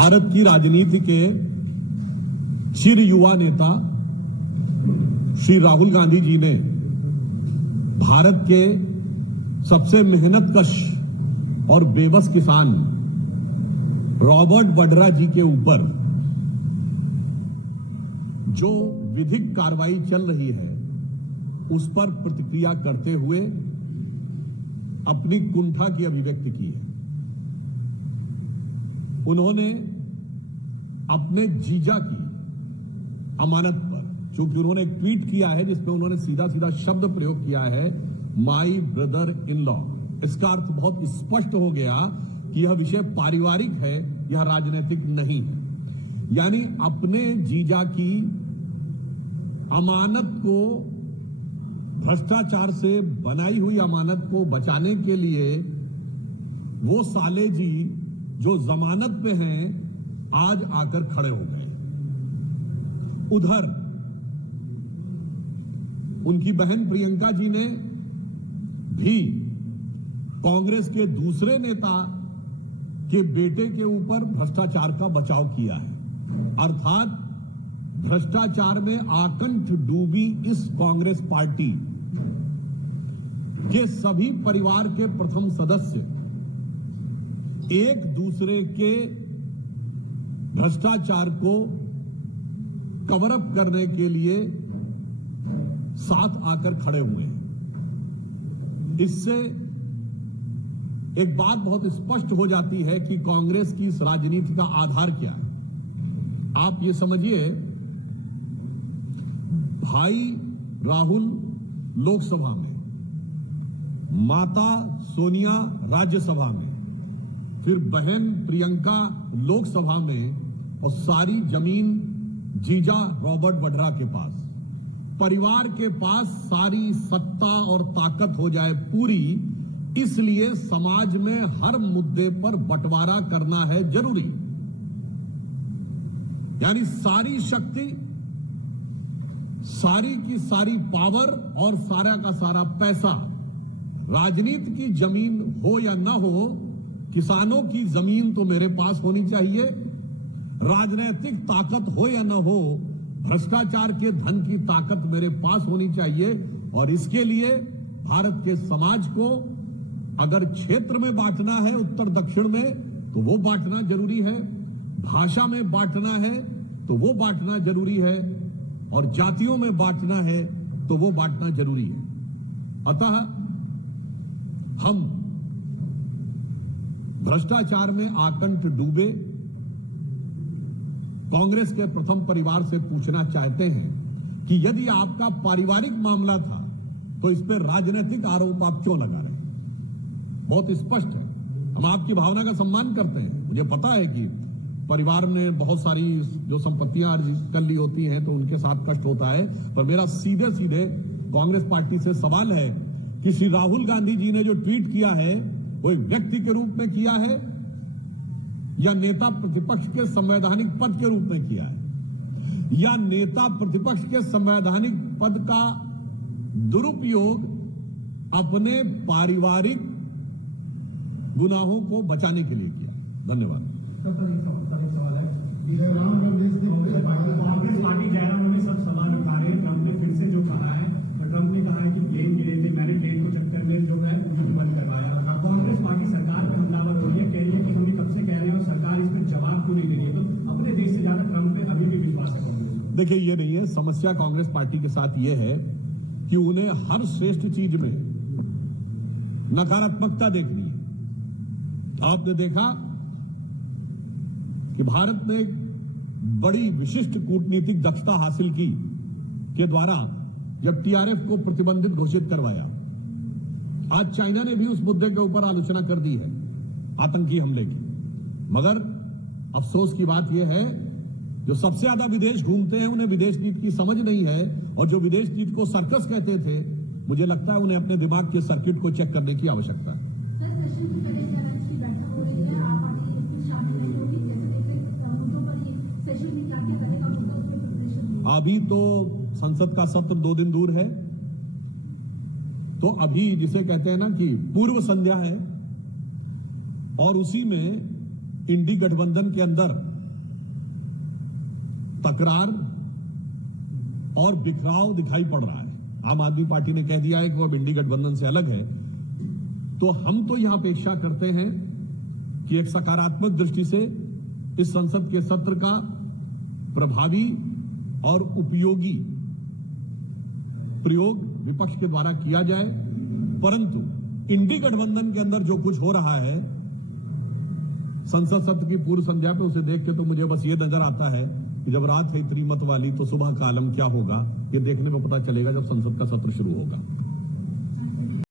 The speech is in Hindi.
भारत की राजनीति के चिर युवा नेता श्री राहुल गांधी जी ने भारत के सबसे मेहनतकश और बेबस किसान रॉबर्ट वड्रा जी के ऊपर जो विधिक कार्रवाई चल रही है उस पर प्रतिक्रिया करते हुए अपनी कुंठा की अभिव्यक्ति की है। उन्होंने अपने जीजा की अमानत पर, चूंकि उन्होंने एक ट्वीट किया है जिसमें उन्होंने सीधा सीधा शब्द प्रयोग किया है माई ब्रदर इन लॉ, इसका अर्थ बहुत स्पष्ट हो गया कि यह विषय पारिवारिक है, यह राजनीतिक नहीं है। यानी अपने जीजा की अमानत को, भ्रष्टाचार से बनाई हुई अमानत को बचाने के लिए वो साले जी जो जमानत पे हैं आज आकर खड़े हो गए। उधर उनकी बहन प्रियंका जी ने भी कांग्रेस के दूसरे नेता के बेटे के ऊपर भ्रष्टाचार का बचाव किया है। अर्थात भ्रष्टाचार में आकंठ डूबी इस कांग्रेस पार्टी के सभी परिवार के प्रथम सदस्य एक दूसरे के भ्रष्टाचार को कवर अप करने के लिए साथ आकर खड़े हुए हैं। इससे एक बात बहुत स्पष्ट हो जाती है कि कांग्रेस की इस राजनीति का आधार क्या है। आप ये समझिए, भाई राहुल लोकसभा में, माता सोनिया राज्यसभा में, फिर बहन प्रियंका लोकसभा में और सारी जमीन जीजा रॉबर्ट वड्रा के पास, परिवार के पास सारी सत्ता और ताकत हो जाए पूरी, इसलिए समाज में हर मुद्दे पर बंटवारा करना है जरूरी। यानी सारी शक्ति, सारी की सारी पावर और सारा का सारा पैसा, राजनीति की जमीन हो या ना हो, किसानों की जमीन तो मेरे पास होनी चाहिए, राजनीतिक ताकत हो या ना हो, भ्रष्टाचार के धन की ताकत मेरे पास होनी चाहिए। और इसके लिए भारत के समाज को अगर क्षेत्र में बांटना है, उत्तर दक्षिण में, तो वो बांटना जरूरी है, भाषा में बांटना है तो वो बांटना जरूरी है, और जातियों में बांटना है तो वो बांटना जरूरी है। अतः हम भ्रष्टाचार में आकंठ डूबे कांग्रेस के प्रथम परिवार से पूछना चाहते हैं कि यदि आपका पारिवारिक मामला था तो इस पर राजनीतिक आरोप आप क्यों लगा रहे हैं? बहुत स्पष्ट है। हम आपकी भावना का सम्मान करते हैं। मुझे पता है कि परिवार ने बहुत सारी जो संपत्तियां अर्जित कर ली होती हैं तो उनके साथ कष्ट होता है, पर मेरा सीधे सीधे कांग्रेस पार्टी से सवाल है कि श्री राहुल गांधी जी ने जो ट्वीट किया है वो एक व्यक्ति के रूप में किया है या नेता प्रतिपक्ष के संवैधानिक पद के रूप में किया है, या नेता प्रतिपक्ष के संवैधानिक पद का दुरुपयोग अपने पारिवारिक गुनाहों को बचाने के लिए किया? धन्यवाद। एक सवाल है, कांग्रेस पार्टी जयराम में सब सवाल उठा रहे हैं। ट्रंप ने फिर से जो कहा है, तो ट्रंप ने कहा है कि प्लेन गिरे थे, मैंने प्लेन को चक्कर में जो है बंद करवाया। कांग्रेस पार्टी सरकार पे हमलावर हो रही है, कह रही है कि हम ये कब से कह रहे हैं और सरकार इस पर जवाब क्यों नहीं दे रही है। तो अपने देश से ज्यादा ट्रंप पे अभी भी विश्वास है कांग्रेस। देखिए, ये नहीं है समस्या। कांग्रेस पार्टी के साथ ये है कि उन्हें हर श्रेष्ठ चीज में नकारात्मकता देखनी है। आपने देखा कि भारत ने एक बड़ी विशिष्ट कूटनीतिक दक्षता हासिल की के द्वारा जब टीआरएफ को प्रतिबंधित घोषित करवाया। आज चाइना ने भी उस मुद्दे के ऊपर आलोचना कर दी है, आतंकी हमले की। मगर अफसोस की बात यह है, जो सबसे ज्यादा विदेश घूमते हैं उन्हें विदेश नीति की समझ नहीं है, और जो विदेश नीति को सर्कस कहते थे, मुझे लगता है उन्हें अपने दिमाग के सर्किट को चेक करने की आवश्यकता है। अभी तो संसद का सत्र 2 दिन दूर है, तो अभी जिसे कहते हैं ना कि पूर्व संध्या है, और उसी में इंडी गठबंधन के अंदर तकरार और बिखराव दिखाई पड़ रहा है। आम आदमी पार्टी ने कह दिया है कि वो अब इंडी गठबंधन से अलग है, तो हम तो यह अपेक्षा करते हैं कि एक सकारात्मक दृष्टि से इस संसद के सत्र का प्रभावी और उपयोगी प्रयोग विपक्ष के द्वारा किया जाए, परंतु इंडी गठबंधन के अंदर जो कुछ हो रहा है संसद सत्र की पूर्व संध्या पे, उसे देख के तो मुझे बस ये नजर आता है कि जब रात है इतनी मत वाली तो सुबह का आलम क्या होगा, ये देखने में पता चलेगा जब संसद का सत्र शुरू होगा।